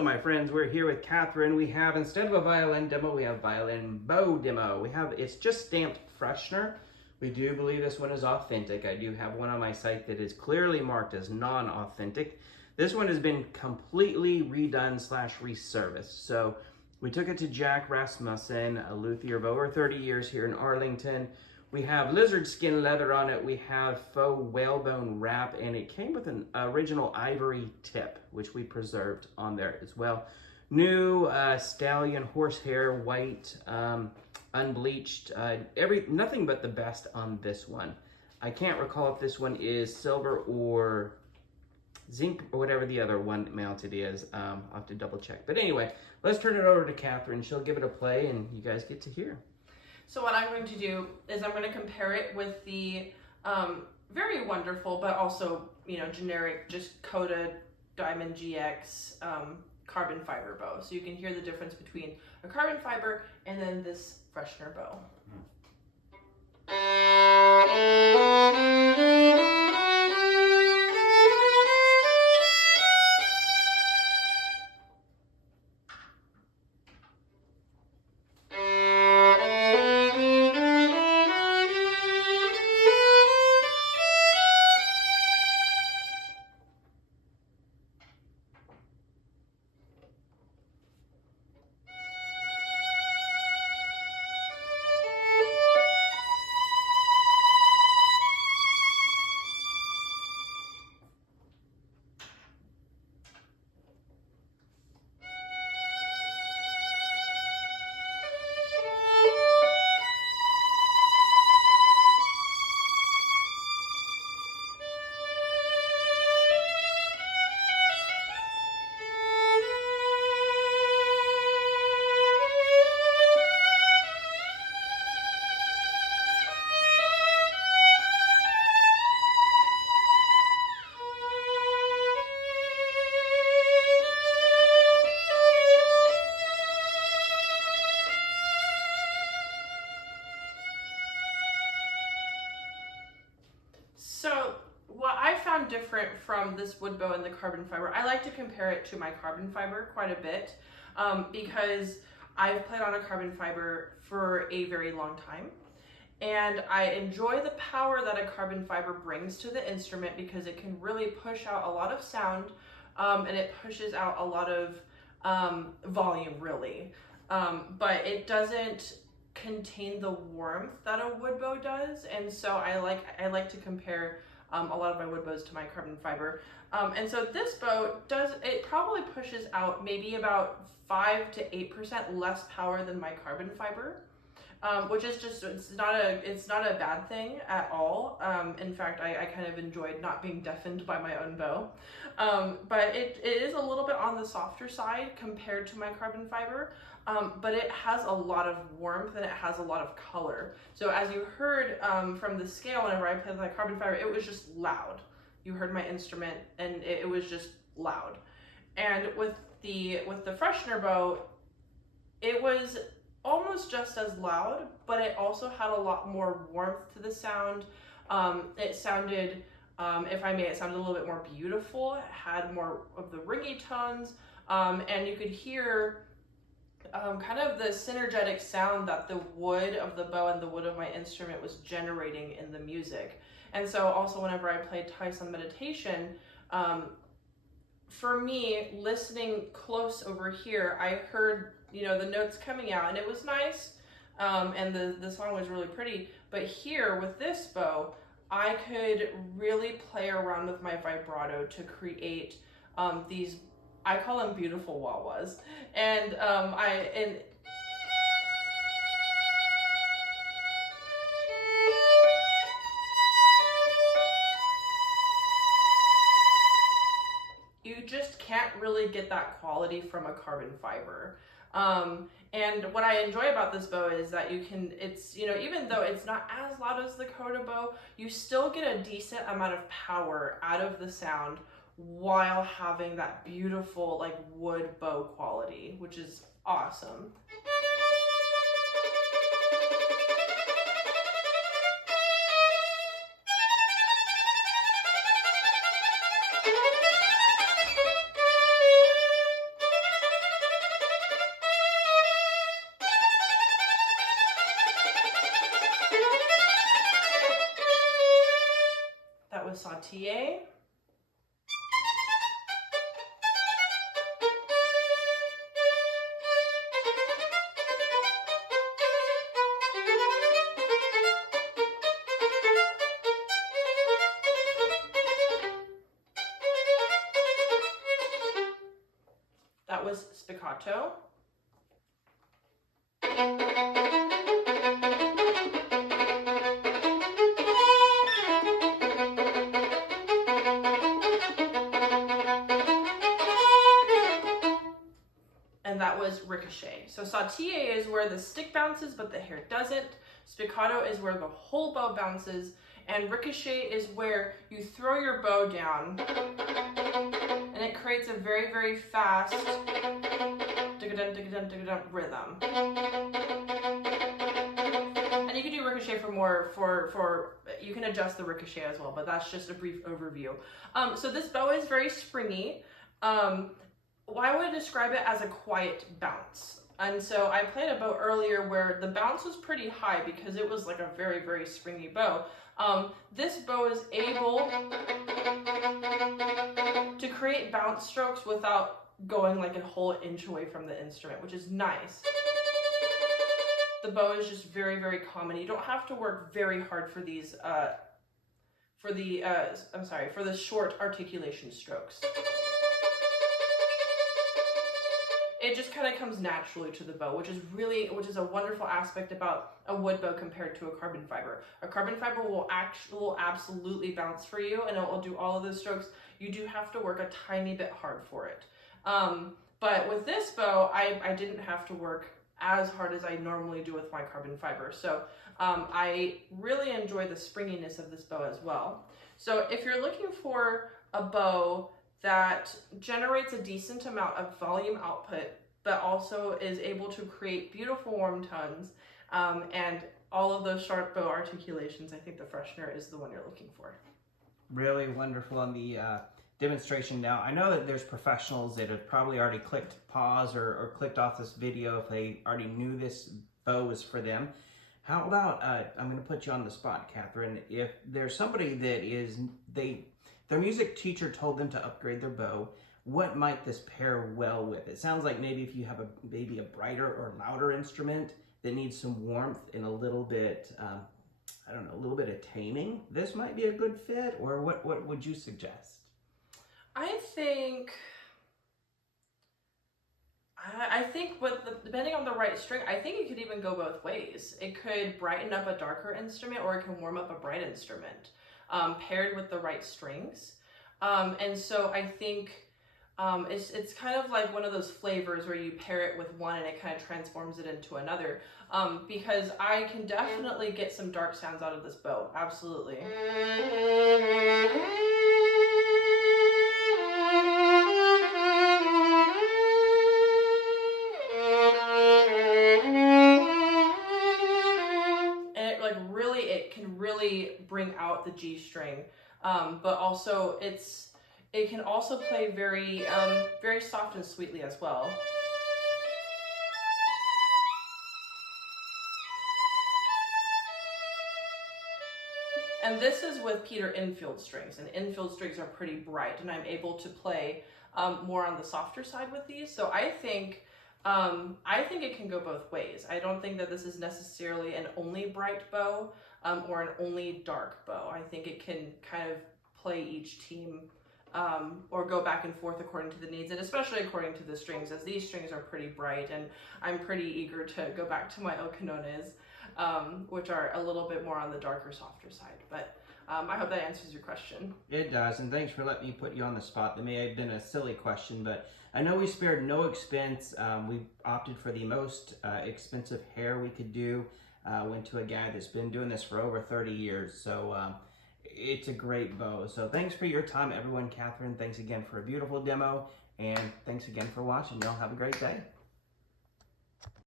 So my friends, we're here with Catherine. We have, instead of a violin demo, we have violin bow demo. It's just stamped Pfretzschner. We do believe this one is authentic. I do have one on my site that is clearly marked as non-authentic. This one has been completely redone / reserviced. So we took it to Jack Rasmussen, a luthier of over 30 years here in Arlington. We have lizard skin leather on it. We have faux whalebone wrap, and it came with an original ivory tip, which we preserved on there as well. New stallion horsehair, white, unbleached, nothing but the best on this one. I can't recall if this one is silver or zinc or whatever the other one mounted is. I'll have to double check. But anyway, let's turn it over to Catherine. She'll give it a play and you guys get to hear. So what I'm going to do is I'm going to compare it with the very wonderful, but also, generic, just coated Diamond GX carbon fiber bow. So you can hear the difference between a carbon fiber and then this Pfretzschner bow. So what I found different from this wood bow and the carbon fiber, I like to compare it to my carbon fiber quite a bit because I've played on a carbon fiber for a very long time. And I enjoy the power that a carbon fiber brings to the instrument because it can really push out a lot of sound and it pushes out a lot of volume, really. But it doesn't contain the warmth that a wood bow does, and so I like to compare a lot of my wood bows to my carbon fiber. And so this bow probably pushes out maybe about 5 to 8% less power than my carbon fiber. Which is just, it's not a bad thing at all. In fact, I kind of enjoyed not being deafened by my own bow. But it is a little bit on the softer side compared to my carbon fiber, but it has a lot of warmth and it has a lot of color. So as you heard from the scale, whenever I played with my carbon fiber, it was just loud. You heard my instrument and it was just loud. And with the Pfretzschner bow, it was almost just as loud, but it also had a lot more warmth to the sound. It sounded, if I may, it sounded a little bit more beautiful. It had more of the ringy tones, and you could hear kind of the synergetic sound that the wood of the bow and the wood of my instrument was generating in the music. And so also whenever I played Tai-Sun Meditation, for me, listening close over here, I heard the notes coming out and it was nice, and the song was really pretty, but here with this bow I could really play around with my vibrato to create these, I call them beautiful wah-wahs, and you just can't really get that quality from a carbon fiber. And what I enjoy about this bow is that it's even though it's not as loud as the Coda bow, you still get a decent amount of power out of the sound while having that beautiful like wood bow quality, which is awesome. TA. That was spiccato. And that was ricochet. So sauté is where the stick bounces but the hair doesn't. Spiccato is where the whole bow bounces. And ricochet is where you throw your bow down and it creates a very, very fast rhythm. And you can do ricochet for more, you can adjust the ricochet as well, but that's just a brief overview. So this bow is very springy. I would describe it as a quiet bounce. And so I played a bow earlier where the bounce was pretty high because it was like a very, very springy bow. This bow is able to create bounce strokes without going like a whole inch away from the instrument, which is nice. The bow is just very, very calm, and you don't have to work very hard for these, for the short articulation strokes. It just kind of comes naturally to the bow, which is a wonderful aspect about a wood bow compared to a carbon fiber. A carbon fiber will absolutely bounce for you, and it will do all of those strokes. You do have to work a tiny bit hard for it. But with this bow, I didn't have to work as hard as I normally do with my carbon fiber. So I really enjoy the springiness of this bow as well. So if you're looking for a bow that generates a decent amount of volume output, but also is able to create beautiful warm tones and all of those sharp bow articulations, I think the Pfretzschner is the one you're looking for. Really wonderful on the demonstration. Now, I know that there's professionals that have probably already clicked pause or clicked off this video if they already knew this bow was for them. How about, I'm going to put you on the spot, Catherine. If there's somebody that is, their music teacher told them to upgrade their bow, what might this pair well with? It sounds like maybe if you have maybe a brighter or louder instrument that needs some warmth and a little bit, I don't know, a little bit of taming, this might be a good fit, or what would you suggest? I think depending on the right string, I think it could even go both ways. It could brighten up a darker instrument, or it can warm up a bright instrument, paired with the right strings. And so I think it's kind of like one of those flavors where you pair it with one and it kind of transforms it into another. Because I can definitely get some dark sounds out of this bow, absolutely. It can really bring out the G string, but also it can also play very very soft and sweetly as well. And this is with Peter infield strings, and infield strings are pretty bright, and I'm able to play more on the softer side with these. So I think it can go both ways. I don't think that this is necessarily an only bright bow or an only dark bow. I think it can kind of play each team or go back and forth according to the needs, and especially according to the strings, as these strings are pretty bright, and I'm pretty eager to go back to my El Canones, which are a little bit more on the darker, softer side. But I hope that answers your question. It does, and thanks for letting me put you on the spot. That may have been a silly question, but I know we spared no expense. We opted for the most expensive hair we could do. Went to a guy that's been doing this for over 30 years, so it's a great bow. So thanks for your time, everyone. Catherine, thanks again for a beautiful demo, and thanks again for watching. Y'all have a great day.